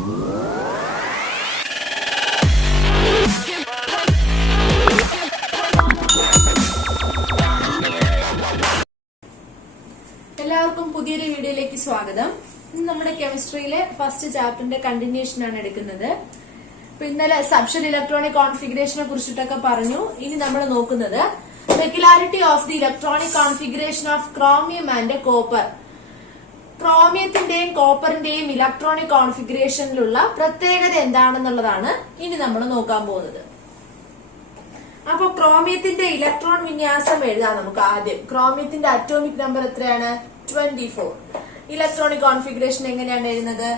എല്ലാവർക്കും പുതിയൊരു വീഡിയോയിലേക്ക് സ്വാഗതം. ഇന്ന് നമ്മുടെ കെമിസ്ട്രിയിലെ ഫസ്റ്റ് ചാപ്റ്ററിന്റെ കണ്ടിന്യൂഷൻ ആണ് എടുക്കുന്നത്. ഇന്നലെ സബ്ഷൽ ഇലക്ട്രോണിക് കോൺഫിഗറേഷനെ കുറിച്ചിട്ടൊക്കെ പറഞ്ഞു. ഇനി നമ്മൾ നോക്കുന്നത് regularity of the electronic configuration of chromium and copper. ക്രോമിയത്തിന്റെയും കോപ്പറിന്റെയും ഇലക്ട്രോണിക് കോൺഫിഗറേഷനിലുള്ള പ്രത്യേകത എന്താണെന്നുള്ളതാണ് ഇനി നമ്മൾ നോക്കാൻ പോകുന്നത്. അപ്പൊ ക്രോമിയത്തിന്റെ ഇലക്ട്രോൺ വിന്യാസം എഴുതാം നമുക്ക് ആദ്യം. ക്രോമിയത്തിന്റെ അറ്റോമിക് നമ്പർ എത്രയാണ്? 24. ഇലക്ട്രോണിക് കോൺഫിഗറേഷൻ എങ്ങനെയാണ് എഴുതുന്നത്?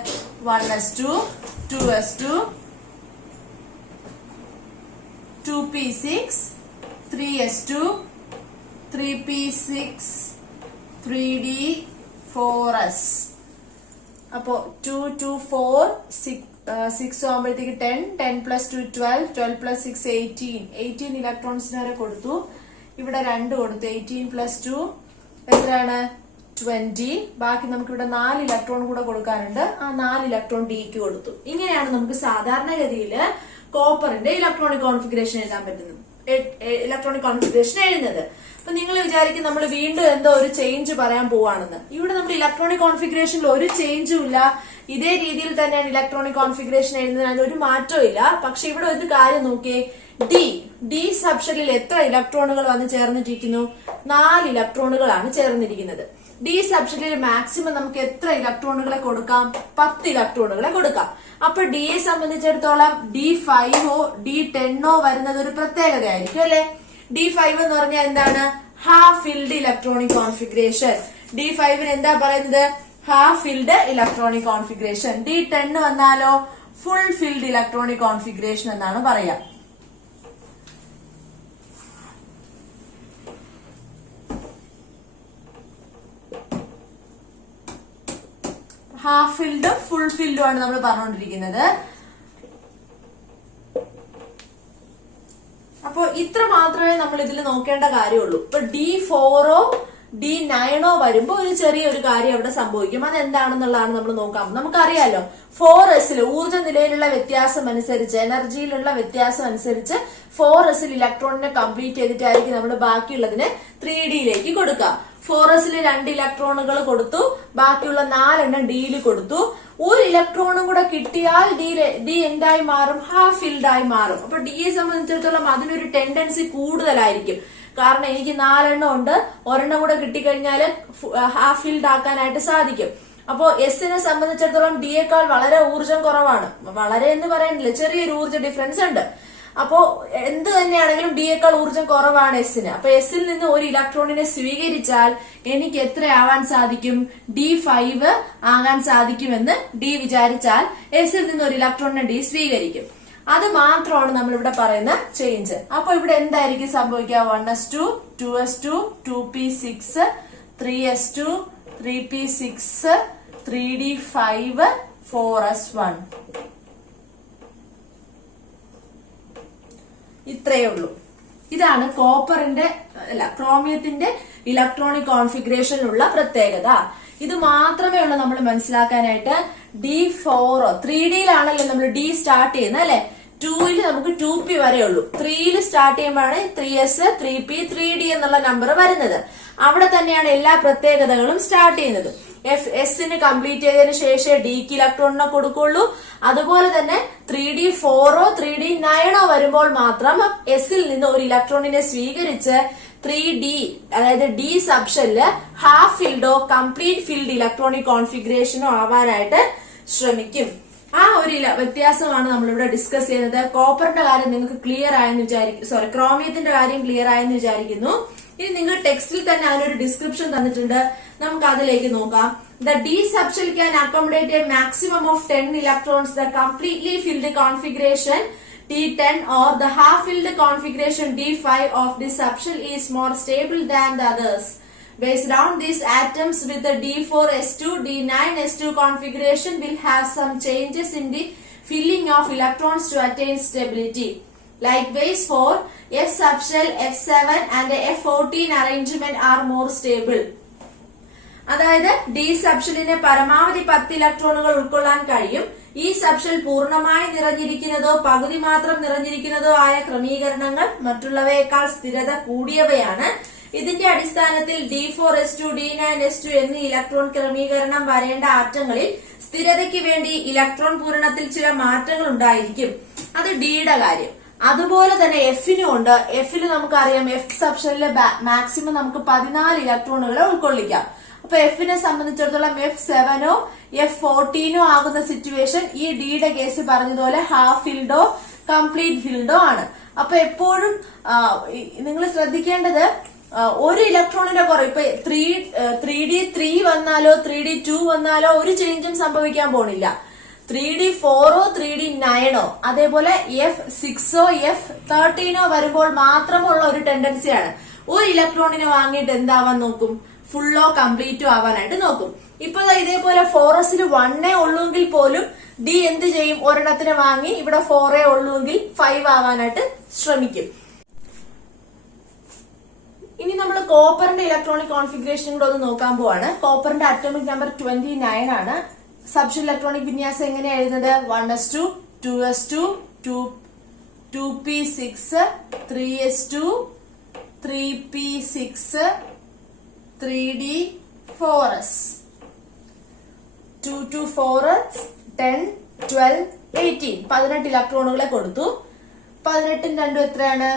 1s2, 2s2, 2p6, 3s2, 3p6, 3d, 4s. അപ്പോ 2, 2, 4, 6 ആകുമ്പോഴത്തേക്ക് 10, 10 plus 2, 12, 12 plus 6, 18 ഇലക്ട്രോൺസിന് വരെ കൊടുത്തു. ഇവിടെ 2 കൊടുത്തു. 18 plus 2 എത്രയാണ്? 20. ബാക്കി നമുക്ക് ഇവിടെ 4 ഇലക്ട്രോൺ കൂടെ കൊടുക്കാനുണ്ട്. ആ 4 ഇലക്ട്രോൺ ഡിക്ക് കൊടുത്തു. ഇങ്ങനെയാണ് നമുക്ക് സാധാരണഗതിയിൽ കോപ്പറിന്റെ ഇലക്ട്രോണിക് കോൺഫിഗറേഷൻ എഴുതാൻ പറ്റുന്നത്, ഇലക്ട്രോണിക് കോൺഫിഗറേഷൻ എഴുതുന്നത്. അപ്പൊ നിങ്ങൾ വിചാരിക്കും നമ്മൾ വീണ്ടും എന്തോ ഒരു ചേഞ്ച് പറയാൻ പോവാണെന്ന്. ഇവിടെ നമ്മുടെ ഇലക്ട്രോണിക് കോൺഫിഗറേഷനിൽ ഒരു ചേഞ്ചും ഇല്ല. ഇതേ രീതിയിൽ തന്നെയാണ് ഇലക്ട്രോണിക് കോൺഫിഗറേഷൻ എഴുതുന്നത്. അതിനൊരു മാറ്റവും ഇല്ല. പക്ഷെ ഇവിടെ ഒരു കാര്യം നോക്കിയേ, ഡി സബ്ഷെല്ലിൽ എത്ര ഇലക്ട്രോണുകൾ വന്ന് ചേർന്നിട്ടിരിക്കുന്നു? 4 ഇലക്ട്രോണുകളാണ് ചേർന്നിരിക്കുന്നത്. ഡി സബ്ഷെല്ലിൽ മാക്സിമം നമുക്ക് എത്ര ഇലക്ട്രോണുകളെ കൊടുക്കാം? 10 ഇലക്ട്രോണുകളെ കൊടുക്കാം. അപ്പൊ ഡിയെ സംബന്ധിച്ചിടത്തോളം D5ഓ D10ഓ വരുന്നത് ഒരു പ്രത്യേകതയായിരിക്കും അല്ലെ? D5 എന്ന് പറഞ്ഞാൽ എന്താണ്? Half filled electronic configuration. D5ന് എന്താ പറയുന്നത്? Half filled electronic configuration. D10 വന്നാലോ ഫുൾ ഫിൽഡ് ഇലക്ട്രോണിക് കോൺഫിഗറേഷൻ എന്നാണ് പറയാ. ഹാഫ് ഫിൽഡും ഫുൾ ഫിൽഡും ആണ് നമ്മൾ പറഞ്ഞുകൊണ്ടിരിക്കുന്നത്. അപ്പോ ഇത്ര മാത്രമേ നമ്മൾ ഇതിൽ നോക്കേണ്ട കാര്യമുള്ളൂ. ഇപ്പൊ D4ഓ D9ഓ വരുമ്പോ ഒരു ചെറിയൊരു കാര്യം അവിടെ സംഭവിക്കും. അതെന്താണെന്നുള്ളതാണ് നമ്മൾ നോക്കാം. നമുക്കറിയാലോ 4sൽ ഊർജ്ജ നിലയിലുള്ള വ്യത്യാസം അനുസരിച്ച്, എനർജിയിലുള്ള വ്യത്യാസം അനുസരിച്ച് 4sൽ ഇലക്ട്രോണിനെ കംപ്ലീറ്റ് ചെയ്തിട്ടായിരിക്കും നമ്മൾ ബാക്കിയുള്ളതിനെ 3Dയിലേക്ക് കൊടുക്കുക. 4sൽ 2 ഇലക്ട്രോണുകൾ കൊടുത്തു, ബാക്കിയുള്ള 4 ഡിയിൽ കൊടുത്തു. ഒരു ഇലക്ട്രോണും കൂടെ കിട്ടിയാൽ ഡി എന്തായി മാറും? ഹാഫ് ഫിൽഡ് ആയി മാറും. അപ്പൊ ഡിയെ സംബന്ധിച്ചിടത്തോളം അതിനൊരു ടെൻഡൻസി കൂടുതലായിരിക്കും. കാരണം എനിക്ക് 4 ഉണ്ട്, ഒരെണ്ണം കൂടെ കിട്ടിക്കഴിഞ്ഞാൽ ഹാഫ് ഫിൽഡ് ആക്കാനായിട്ട് സാധിക്കും. അപ്പോ എസിനെ സംബന്ധിച്ചിടത്തോളം ഡിയേക്കാൾ വളരെ ഊർജ്ജം കുറവാണ്. വളരെ എന്ന് പറയാനില്ല, ചെറിയൊരു ഊർജ്ജ ഡിഫറൻസ് ഉണ്ട്. അപ്പോ എന്ത് തന്നെയാണെങ്കിലും ഡിയേക്കാൾ ഊർജ്ജം കുറവാണ് എസിന്. അപ്പൊ എസിൽ നിന്ന് ഒരു ഇലക്ട്രോണിനെ സ്വീകരിച്ചാൽ എനിക്ക് എത്ര ആവാൻ സാധിക്കും? D5 ആകാൻ സാധിക്കുമെന്ന് ഡി വിചാരിച്ചാൽ എസിൽ നിന്ന് ഒരു ഇലക്ട്രോണിനെ ഡി സ്വീകരിക്കും. അത് മാത്രമാണ് നമ്മൾ ഇവിടെ പറയുന്ന ചേഞ്ച്. അപ്പൊ ഇവിടെ എന്തായിരിക്കും സംഭവിക്കുക? 1s2, 2s2, 2p6, 3s2, 3p6, 3d5, 4s1. ഇത്രയേ ഉള്ളൂ. ഇതാണ് ക്രോമിയത്തിന്റെ ഇലക്ട്രോണിക് കോൺഫിഗറേഷനിലുള്ള പ്രത്യേകത. ഇത് മാത്രമേ ഉള്ളൂ നമ്മൾ മനസ്സിലാക്കാനായിട്ട്. D4 3Dയിലാണല്ലോ നമ്മൾ D സ്റ്റാർട്ട് ചെയ്യുന്നത് അല്ലെ? 2ൽ നമുക്ക് 2p വരെ ഉള്ളൂ. 3ൽ സ്റ്റാർട്ട് ചെയ്യുമ്പോഴാണ് 3s, 3p, 3d എന്നുള്ള നമ്പർ വരുന്നത്. അവിടെ തന്നെയാണ് എല്ലാ പ്രത്യേകതകളും സ്റ്റാർട്ട് ചെയ്യുന്നത്. എസിന് കംപ്ലീറ്റ് ചെയ്തതിനു ശേഷം ഡിക്ക് ഇലക്ട്രോണിനെ കൊടുക്കുള്ളൂ. അതുപോലെ തന്നെ 3D4ഓ 3D9ഓ വരുമ്പോൾ മാത്രം എസിൽ നിന്ന് ഒരു ഇലക്ട്രോണിനെ സ്വീകരിച്ച് 3D അതായത് ഡി സബ്ഷെല്ല് ഹാഫ് ഫിൽഡോ കംപ്ലീറ്റ് ഫിൽഡ് ഇലക്ട്രോണിക് കോൺഫിഗറേഷനോ ആവാനായിട്ട് ശ്രമിക്കും. ആ ഒരു വ്യത്യാസമാണ് നമ്മളിവിടെ ഡിസ്കസ് ചെയ്യുന്നത്. കോപ്പറിന്റെ കാര്യം നിങ്ങൾക്ക് ക്ലിയർ ആയെന്ന് വിചാരിക്കുന്നു, ക്രോമിയത്തിന്റെ കാര്യം ക്ലിയർ ആയെന്ന് വിചാരിക്കുന്നു. ഇനി നിങ്ങൾ ടെക്സ്റ്റിൽ തന്നെ അതിനൊരു ഡിസ്ക്രിപ്ഷൻ തന്നിട്ടുണ്ട്, നമുക്ക് അതിലേക്ക് നോക്കാം. The D subshell can accommodate a maximum of 10 electrons. The completely filled configuration D10 or the half-filled configuration D5 of this subshell is more stable than the others. Based on these atoms with the D4s2, D9s2 configuration will have some changes in the filling of electrons to attain stability. Likewise, for F subshell, F7 and F14 arrangement are more stable. അതായത് D സബ്ഷെല്ലിന് പരമാവധി 10 ഇലക്ട്രോണുകൾ ഉൾക്കൊള്ളാൻ കഴിയും. ഈ subshell പൂർണ്ണമായി നിറഞ്ഞിരിക്കുന്നതോ പകുതി മാത്രം നിറഞ്ഞിരിക്കുന്നതോ ആയ ക്രമീകരണങ്ങൾ മറ്റുള്ളവയേക്കാൾ സ്ഥിരത കൂടിയവയാണ്. ഇതിന്റെ അടിസ്ഥാനത്തിൽ D4s2 D9s2 എന്നീ ഇലക്ട്രോൺ ക്രമീകരണം വരേണ്ട ആറ്റങ്ങളിൽ സ്ഥിരതയ്ക്ക് വേണ്ടി ഇലക്ട്രോൺ പൂരണത്തിൽ ചില മാറ്റങ്ങൾ ഉണ്ടായിരിക്കും. അത് ഡിയുടെ കാര്യം. അതുപോലെ തന്നെ എഫിനും ഉണ്ട്. എഫിൽ നമുക്കറിയാം എഫ് സബ്ഷെല്ലിലെ മാക്സിമം നമുക്ക് 14 ഇലക്ട്രോണുകളെ ഉൾക്കൊള്ളിക്കാം. അപ്പൊ എഫിനെ സംബന്ധിച്ചിടത്തോളം F7 F14 ആകുന്ന സിറ്റുവേഷൻ ഈ ഡിയുടെ കേസ് പറഞ്ഞതുപോലെ ഹാഫ് ഫിൽഡോ കംപ്ലീറ്റ് ഫിൽഡോ ആണ്. അപ്പൊ എപ്പോഴും നിങ്ങൾ ശ്രദ്ധിക്കേണ്ടത് ഒരു ഇലക്ട്രോണിന്റെ കുറവ്. ഇപ്പൊ 3D3 വന്നാലോ 3D2 വന്നാലോ ഒരു ചേഞ്ചും സംഭവിക്കാൻ പോണില്ല. 3D4 3D9 അതേപോലെ F6 F13 വരുമ്പോൾ മാത്രമുള്ള ഒരു ടെൻഡൻസിയാണ്. ഒരു ഇലക്ട്രോണിനെ വാങ്ങിയിട്ട് എന്താവാൻ നോക്കും? ഫുള്ളോ കംപ്ലീറ്റോ ആവാനായിട്ട് നോക്കും. ഇപ്പൊ ഇതേപോലെ 4s 1 ഉള്ളൂങ്കിൽ പോലും ഡി എന്ത് ചെയ്യും? ഒരെണ്ണത്തിന് വാങ്ങി ഇവിടെ 4 ഉള്ളൂങ്കിൽ 5 ആവാനായിട്ട് ശ്രമിക്കും. ഇനി നമ്മൾ കോപ്പറിന്റെ ഇലക്ട്രോണിക് കോൺഫിഗറേഷൻ കൂടെ ഒന്ന് നോക്കാൻ പോവാണ്. കോപ്പറിന്റെ അറ്റോമിക് നമ്പർ 29 ആണ്. സബ്ഷെൽ ഇലക്ട്രോണിക് വിന്യാസം എങ്ങനെയാ എഴുതുന്നത്? 1s2 2s2 2p6 3s2 3p6 3d4s 2 to 4 10 12 18 18 ഇലക്ട്രോണുകളെ കൊടുത്തു. 18 2 എത്രയാണ്?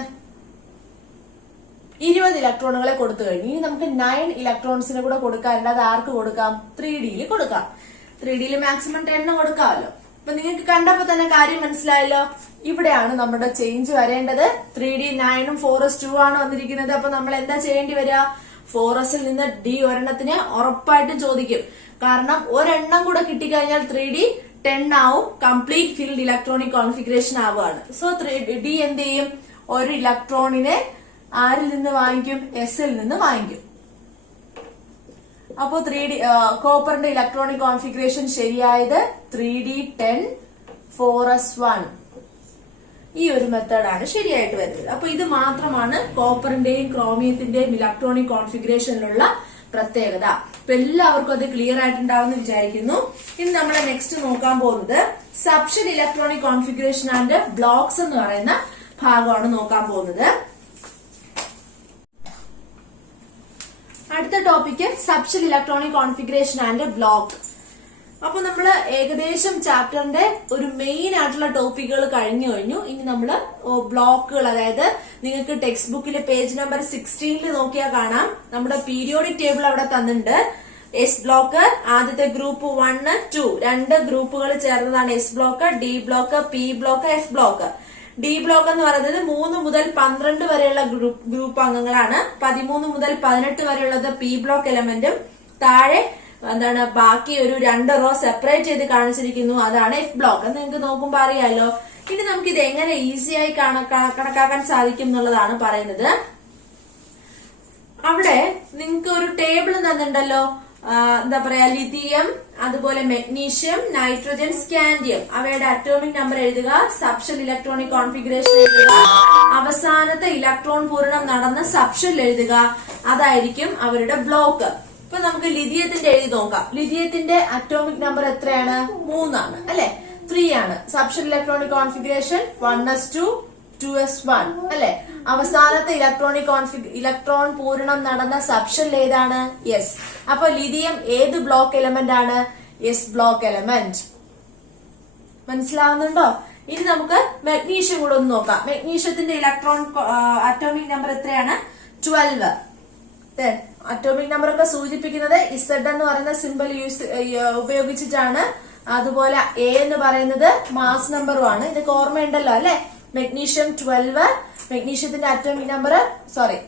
20 ഇലക്ട്രോണുകളെ കൊടുത്തു കഴിഞ്ഞു. ഇനി നമുക്ക് 9 ഇലക്ട്രോൺസിനെ കൂടെ കൊടുക്കാറുണ്ട്. അത് ആർക്ക് കൊടുക്കാം? 3Dയിൽ കൊടുക്കാം. 3Dയിൽ മാക്സിമം 10 കൊടുക്കാമല്ലോ. അപ്പൊ നിങ്ങൾക്ക് കണ്ടപ്പോ തന്നെ കാര്യം മനസ്സിലായല്ലോ. ഇവിടെയാണ് നമ്മുടെ ചേഞ്ച് വരേണ്ടത്. 3D 9ഉം 4s 2 ആണ് വന്നിരിക്കുന്നത്. അപ്പൊ നമ്മൾ എന്താ ചെയ്യേണ്ടി വരിക? 4sൽ നിന്ന് D ഒരെണ്ണത്തിന് ഉറപ്പായിട്ടും ചോദിക്കും. കാരണം ഒരെണ്ണം കൂടെ കിട്ടിക്കഴിഞ്ഞാൽ 3D 10 ആവും. കംപ്ലീറ്റ് ഫീൽഡ് ഇലക്ട്രോണിക് കോൺഫിഗറേഷൻ ആവുകയാണ്. സോ D എന്ത് ചെയ്യും? ഒരു ഇലക്ട്രോണിനെ ആരിൽ നിന്ന് വാങ്ങിക്കും? എസിൽ നിന്ന് വാങ്ങിക്കും. അപ്പോ 3D കോപ്പറിന്റെ ഇലക്ട്രോണിക് കോൺഫിഗറേഷൻ ശരിയായത് 3D10 4s1 ഈ ഒരു മെത്തേഡാണ് ശരിയായിട്ട് വരുന്നത്. അപ്പൊ ഇത് മാത്രമാണ് കോപ്പറിന്റെയും ക്രോമിയത്തിന്റെയും ഇലക്ട്രോണിക് കോൺഫിഗറേഷനിലുള്ള പ്രത്യേകത. അപ്പൊ എല്ലാവർക്കും അത് ക്ലിയർ ആയിട്ടുണ്ടാവുമെന്ന് വിചാരിക്കുന്നു. ഇനി നമ്മൾ നെക്സ്റ്റ് നോക്കാൻ പോകുന്നത് subshell electronic configuration and blocks എന്ന് പറയുന്ന ഭാഗമാണ് നോക്കാൻ പോകുന്നത്. അടുത്ത topic subshell electronic configuration and block. അപ്പൊ നമ്മള് ഏകദേശം ചാപ്റ്ററിന്റെ ഒരു മെയിൻ ആയിട്ടുള്ള ടോപ്പിക്കുകൾ കഴിഞ്ഞു. ഇനി നമ്മള് ബ്ലോക്കുകൾ, അതായത് നിങ്ങൾക്ക് ടെക്സ്റ്റ് ബുക്കിലെ പേജ് നമ്പർ 16 നോക്കിയാൽ കാണാം. നമ്മുടെ പീരിയോഡിക് ടേബിൾ അവിടെ തന്നിട്ടുണ്ട്. എസ് ബ്ലോക്ക് ആദ്യത്തെ ഗ്രൂപ്പ് 1 2 രണ്ട് ഗ്രൂപ്പുകൾ ചേർന്നതാണ് S block. D block, P block, F block. D block എന്ന് പറയുന്നത് 3 മുതൽ 12 വരെയുള്ള ഗ്രൂപ്പ് അംഗങ്ങളാണ്. 13 മുതൽ 18 വരെയുള്ളത് പി ബ്ലോക്ക് എലമെന്റും താഴെ എന്താണ് ബാക്കി ഒരു 2 റോ സെപ്പറേറ്റ് ചെയ്ത് കാണിച്ചിരിക്കുന്നു. അതാണ് എഫ് ബ്ലോക്ക്. നിങ്ങൾക്ക് നോക്കുമ്പോ അറിയാലോ. ഇനി നമുക്ക് ഇത് എങ്ങനെ ഈസിയായി കണക്കാക്കാൻ സാധിക്കും എന്നുള്ളതാണ് പറയുന്നത്. അവിടെ നിങ്ങൾക്ക് ഒരു ടേബിൾ തന്നിട്ടുണ്ടല്ലോ. എന്താ പറയാ, ലിഥിയം, അതുപോലെ മെഗ്നീഷ്യം, നൈട്രജൻ, സ്കാൻഡിയം, അവയുടെ അറ്റോമിക് നമ്പർ എഴുതുക, സബ്ഷെൽ ഇലക്ട്രോണിക് കോൺഫിഗറേഷൻ എഴുതുക, അവസാനത്തെ ഇലക്ട്രോൺ പൂരണം നടന്ന സബ്ഷെൽ എഴുതുക. അതായിരിക്കും അവരുടെ ബ്ലോക്ക്. ഇപ്പൊ നമുക്ക് ലിഥിയത്തിന്റെ എഴുതി നോക്കാം. ലിഥിയത്തിന്റെ അറ്റോമിക് നമ്പർ എത്രയാണ്? 3 ആണ് അല്ലെ? 3 ആണ്. Subshell electronic configuration 1s2 2s1 അല്ലെ? അവസാനത്തെ ഇലക്ട്രോൺ പൂരണം നടന്ന സബ്ഷെൽ ഏതാണ്? യെസ്. അപ്പൊ ലിഥിയം ഏത് ബ്ലോക്ക് എലമെന്റ് ആണ്? S block element. മനസ്സിലാവുന്നുണ്ടോ? ഇനി നമുക്ക് മെഗ്നീഷ്യം കൂടെ ഒന്ന് നോക്കാം. മെഗ്നീഷ്യത്തിന്റെ ഇലക്ട്രോൺ അറ്റോമിക് നമ്പർ എത്രയാണ്? 12. അറ്റോമിക് നമ്പർ ഒക്കെ സൂചിപ്പിക്കുന്നത് Z എന്ന് പറയുന്ന സിമ്പൽ ഉപയോഗിച്ചിട്ടാണ്. അതുപോലെ A എന്ന് പറയുന്നത് മാസ് നമ്പറുമാണ്. ഇതൊക്കെ ഓർമ്മയുണ്ടല്ലോ അല്ലെ? മെഗ്നീഷ്യം 12. മെഗ്നീഷ്യത്തിന്റെ atomic number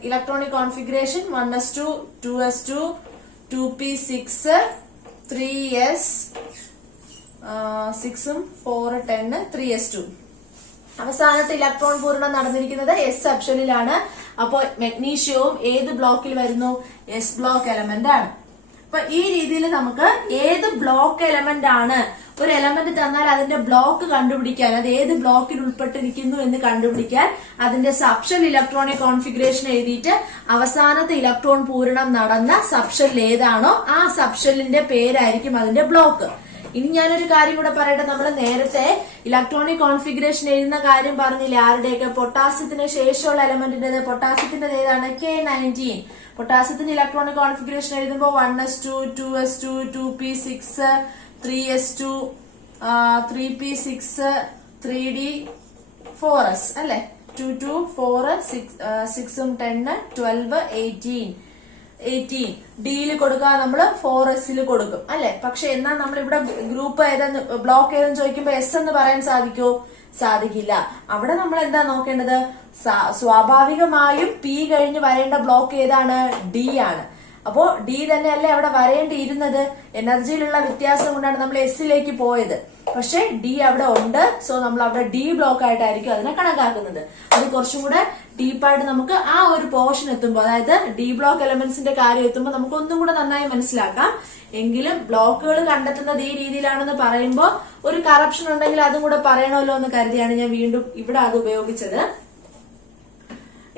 electronic configuration 1s2 2s2 2p6 3s 6ഉം 4 10 3s2. അവസാനത്തെ ഇലക്ട്രോൺ പൂരണം നടന്നിരിക്കുന്നത് എസ് സബ്ഷെല്ലിലാണ്. അപ്പോൾ മെഗ്നീഷ്യവും ഏത് ബ്ലോക്കിൽ വരുന്നു? എസ് ബ്ലോക്ക് എലമെന്റ് ആണ്. അപ്പൊ ഈ രീതിയിൽ നമുക്ക് ഏത് ബ്ലോക്ക് എലമെന്റ് ആണ്, ഒരു എലമെന്റ് തന്നാൽ അതിന്റെ ബ്ലോക്ക് കണ്ടുപിടിക്കാൻ, അത് ഏത് ബ്ലോക്കിൽ ഉൾപ്പെട്ടിരിക്കുന്നു എന്ന് കണ്ടുപിടിക്കാൻ അതിന്റെ സബ്ഷെൽ ഇലക്ട്രോണിക് കോൺഫിഗറേഷൻ എഴുതിയിട്ട് അവസാനത്തെ ഇലക്ട്രോൺ പൂരണം നടന്ന സബ്ഷെൽ ഏതാണോ ആ സബ്ഷെല്ലിന്റെ പേരായിരിക്കും അതിന്റെ ബ്ലോക്ക്. ഇനി ഞാനൊരു കാര്യം കൂടെ പറയട്ടെ. നമ്മൾ നേരത്തെ ഇലക്ട്രോണിക് കോൺഫിഗറേഷൻ എഴുതുന്ന കാര്യം പറഞ്ഞില്ലേ, ആരുടെയൊക്കെ? പൊട്ടാസ്യത്തിന് ശേഷമുള്ള എലമെന്റിന്റെ. പൊട്ടാസ്യത്തിന്റെ ഏതാണ്? K19. പൊട്ടാസ്യത്തിന്റെ ഇലക്ട്രോണിക് കോൺഫിഗറേഷൻ എഴുതുമ്പോൾ 1s2, 2s2, 2p6, 3s2, 3p6, 3d, 4s അല്ലെ? 2, 2, 4, 6, 10, 12, 18 ഡിയിൽ കൊടുക്കുക, നമ്മള് 4s കൊടുക്കും അല്ലെ? പക്ഷെ എന്നാൽ നമ്മൾ ഇവിടെ ഗ്രൂപ്പ് ഏതെന്ന്, ബ്ലോക്ക് ഏതെന്ന് ചോദിക്കുമ്പോ എസ് എന്ന് പറയാൻ സാധിക്കോ? സാധിക്കില്ല. അവിടെ നമ്മൾ എന്താ നോക്കേണ്ടത്? സ്വാഭാവികമായും പി കഴിഞ്ഞ് വരേണ്ട ബ്ലോക്ക് ഏതാണ്? ഡി ആണ്. അപ്പോ ഡി തന്നെയല്ലേ അവിടെ വരേണ്ടിയിരുന്നത്. എനർജിയിലുള്ള വ്യത്യാസം കൊണ്ടാണ് നമ്മൾ എസിലേക്ക് പോയത്. പക്ഷെ ഡി അവിടെ ഉണ്ട്. സോ നമ്മൾ അവിടെ ഡി ബ്ലോക്ക് ആയിട്ടായിരിക്കും അതിനെ കണക്കാക്കുന്നത്. അത് കുറച്ചും കൂടെ ഡീപ്പായിട്ട് നമുക്ക് ആ ഒരു പോർഷൻ എത്തുമ്പോൾ, അതായത് ഡി ബ്ലോക്ക് എലമെന്റ്സിന്റെ കാര്യം എത്തുമ്പോൾ നമുക്ക് ഒന്നും കൂടെ നന്നായി മനസ്സിലാക്കാം. എങ്കിലും ബ്ലോക്കുകൾ കണ്ടെത്തുന്നത് ഈ രീതിയിലാണെന്ന് പറയുമ്പോൾ ഒരു കറപ്ഷൻ ഉണ്ടെങ്കിൽ അതും കൂടെ പറയണമല്ലോ എന്ന് കരുതിയാണ് ഞാൻ വീണ്ടും ഇവിടെ അത് ഉപയോഗിച്ചത്.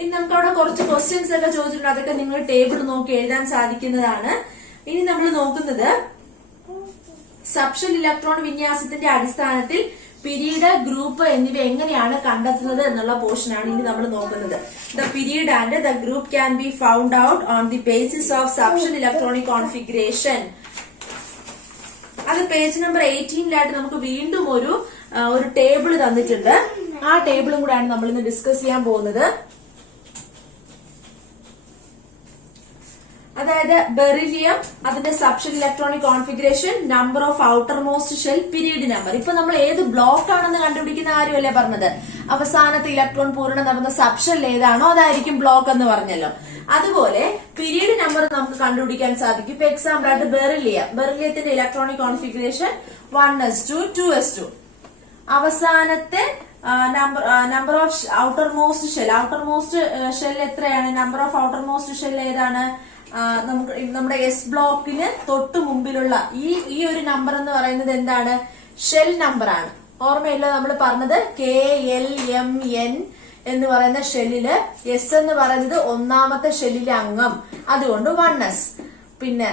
ഇനി നമുക്ക് അവിടെ കുറച്ച് ക്വസ്റ്റ്യൻസ് ഒക്കെ ചോദിച്ചിട്ടുണ്ട്. അതൊക്കെ നിങ്ങൾ ടേബിൾ നോക്കി എഴുതാൻ സാധിക്കുന്നതാണ്. ഇനി നമ്മൾ നോക്കുന്നത് സബ്ഷെൽ ഇലക്ട്രോൺ വിന്യാസത്തിന്റെ അടിസ്ഥാനത്തിൽ പിരീഡ്, ഗ്രൂപ്പ് എന്നിവ എങ്ങനെയാണ് കണ്ടെത്തുന്നത് എന്നുള്ള പോർഷനാണ് ഇനി നമ്മൾ നോക്കുന്നത്. The period and the group can be found out on the basis of subshell electronic configuration. അത് പേജ് നമ്പർ 18 നമുക്ക് വീണ്ടും ഒരു ടേബിൾ തന്നിട്ടുണ്ട്. ആ ടേബിളും കൂടെയാണ് നമ്മൾ ഇന്ന് ഡിസ്കസ് ചെയ്യാൻ പോകുന്നത്. അതായത് ബെറിലിയം, അതിന്റെ subshell electronic configuration, number of outermost shell, period number. ഇപ്പൊ നമ്മൾ ഏത് ബ്ലോക്ക് ആണെന്ന് കണ്ടുപിടിക്കുന്ന കാര്യമല്ലേ പറഞ്ഞത്? അവസാനത്തെ ഇലക്ട്രോൺ പൂരണം നടന്ന സബ്ഷെൽ ഏതാണോ അതായിരിക്കും ബ്ലോക്ക് എന്ന് പറഞ്ഞല്ലോ. അതുപോലെ പീരീഡ് നമ്പർ നമുക്ക് കണ്ടുപിടിക്കാൻ സാധിക്കും. ഇപ്പൊ എക്സാമ്പിൾ ആയിട്ട് ബെറിലിയത്തിന്റെ ഇലക്ട്രോണിക് കോൺഫിഗറേഷൻ 1s2, 2s2. അവസാനത്തെ number of outermost shell എത്രയാണ്? Number of outermost shell ഏതാണ്? നമുക്ക് നമ്മുടെ എസ് ബ്ലോക്കിന് തൊട്ട് മുമ്പിലുള്ള ഈ ഒരു നമ്പർ എന്ന് പറയുന്നത് എന്താണ്? ഷെൽ നമ്പർ ആണ്. ഓർമ്മയില്ല നമ്മൾ പറഞ്ഞത് KLMN എന്ന് പറയുന്ന ഷെല്ലില് എസ് എന്ന് പറയുന്നത് ഒന്നാമത്തെ ഷെല്ലിലെ അംഗം, അതുകൊണ്ട് 1s. പിന്നെ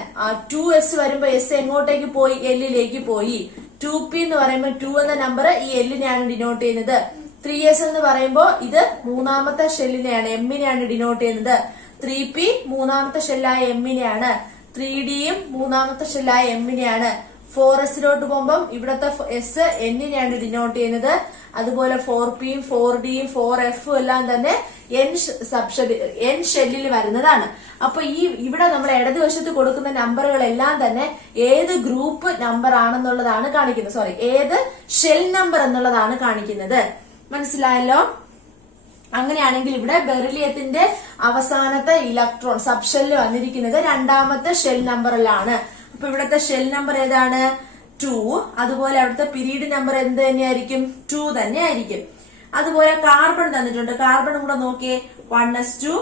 2s വരുമ്പോ എസ് എങ്ങോട്ടേക്ക് പോയി? എല്ലിലേക്ക് പോയി. 2p എന്ന് പറയുമ്പോൾ 2 എന്ന നമ്പർ ഈ എല്ലിനെയാണ് ഡിനോട്ട് ചെയ്യുന്നത്. 3s എന്ന് പറയുമ്പോൾ ഇത് മൂന്നാമത്തെ ഷെല്ലിനെയാണ്, എമ്മിനെയാണ് ഡിനോട്ട് ചെയ്യുന്നത്. 3p മൂന്നാമത്തെ ഷെല്ലായ എമ്മിനെയാണ്. 3dയും മൂന്നാമത്തെ ഷെല്ലായ എമ്മിനെയാണ്. 4s പോകുമ്പം ഇവിടത്തെ എസ് എന്നിനെയാണ് ഡിനോട്ട് ചെയ്യുന്നത്. അതുപോലെ 4pയും 4dയും 4fഉം എല്ലാം തന്നെ എൻ ഷെല്ലിൽ വരുന്നതാണ്. അപ്പൊ ഇവിടെ നമ്മൾ ഇടതുവശത്ത് കൊടുക്കുന്ന നമ്പറുകളെല്ലാം തന്നെ ഏത് ഗ്രൂപ്പ് നമ്പർ ആണെന്നുള്ളതാണ് കാണിക്കുന്നത്. ഏത് ഷെൽ നമ്പർ എന്നുള്ളതാണ് കാണിക്കുന്നത്. മനസ്സിലായല്ലോ? അങ്ങനെയാണെങ്കിൽ ഇവിടെ ബെറിലിയത്തിന്റെ അവസാനത്തെ ഇലക്ട്രോൺ സബ്ഷെല്ലിൽ വന്നിരിക്കുന്നത് രണ്ടാമത്തെ ഷെൽ നമ്പറിലാണ്. അപ്പൊ ഇവിടത്തെ ഷെൽ നമ്പർ ഏതാണ്? 2. അതുപോലെ അവിടുത്തെ പീരീഡ് നമ്പർ എന്ത് തന്നെയായിരിക്കും? 2 തന്നെ ആയിരിക്കും. അതുപോലെ കാർബൺ തന്നിട്ടുണ്ട്. കാർബൺ കൂടെ നോക്കിയേ. 1s2,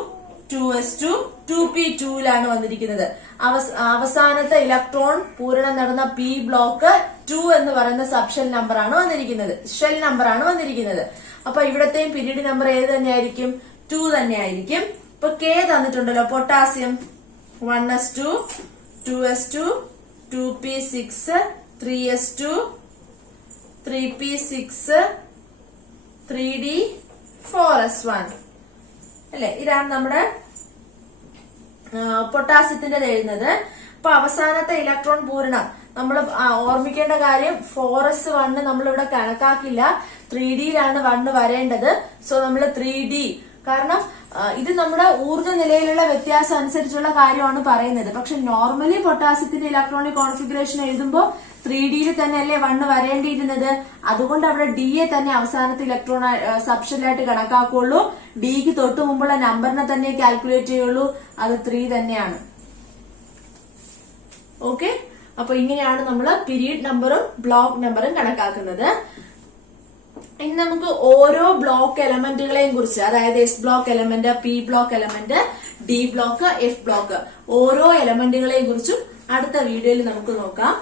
2s2, 2p2ലാണ് വന്നിരിക്കുന്നത്. അവസാനത്തെ ഇലക്ട്രോൺ പൂരണം നടന്ന പി ബ്ലോക്ക് 2 എന്ന് പറയുന്ന സബ്ഷെൽ നമ്പർ ആണ് വന്നിരിക്കുന്നത്, ഷെൽ നമ്പർ ആണ് വന്നിരിക്കുന്നത്. അപ്പൊ ഇവിടത്തെയും പീരീഡ് നമ്പർ ഏത് തന്നെയായിരിക്കും? 2 തന്നെയായിരിക്കും. ഇപ്പൊ K തന്നിട്ടുണ്ടല്ലോ. Potassium 1s2, 2s2, 2p6, 3s2, 3p6, 3d, 4s1 അല്ലെ? ഇതാണ് നമ്മുടെ പൊട്ടാസ്യത്തിന്റെ എഴുതുന്നത്. അപ്പൊ അവസാനത്തെ ഇലക്ട്രോൺ പൂരണം നമ്മൾ ഓർമ്മിക്കേണ്ട കാര്യം 4s1 നമ്മളിവിടെ കണക്കാക്കില്ല. 3dയിലാണ് 1 വരേണ്ടത്. സോ നമ്മൾ 3d, കാരണം ഇത് നമ്മുടെ ഊർജ്ജ നിലയിലുള്ള വ്യത്യാസം അനുസരിച്ചുള്ള കാര്യമാണ് പറയുന്നത്. പക്ഷെ നോർമലി പൊട്ടാസ്യത്തിന്റെ ഇലക്ട്രോണിക് കോൺഫിഗറേഷൻ എഴുതുമ്പോൾ 3dയിൽ തന്നെയല്ലേ 1 വരേണ്ടിയിരുന്നത്. അതുകൊണ്ട് അവിടെ ഡിയെ തന്നെ അവസാനത്തെ ഇലക്ട്രോൺ സബ്ഷെല്ലായിട്ട് കണക്കാക്കുള്ളൂ. ഡിക്ക് തൊട്ട് മുമ്പുള്ള നമ്പറിനെ തന്നെ കാൽക്കുലേറ്റ് ചെയ്യുള്ളൂ. അത് 3 തന്നെയാണ്. ഓക്കെ, അപ്പൊ ഇങ്ങനെയാണ് നമ്മൾ പീരീഡ് നമ്പറും ബ്ലോക്ക് നമ്പറും കണക്കാക്കുന്നത്. ഇനി നമുക്ക് ഓരോ ബ്ലോക്ക് എലമെന്റുകളെയും കുറിച്ച്, അതായത് S block element, P block element, D block, F block, ഓരോ എലമെന്റുകളെയും കുറിച്ചും അടുത്ത വീഡിയോയിൽ നമുക്ക് നോക്കാം.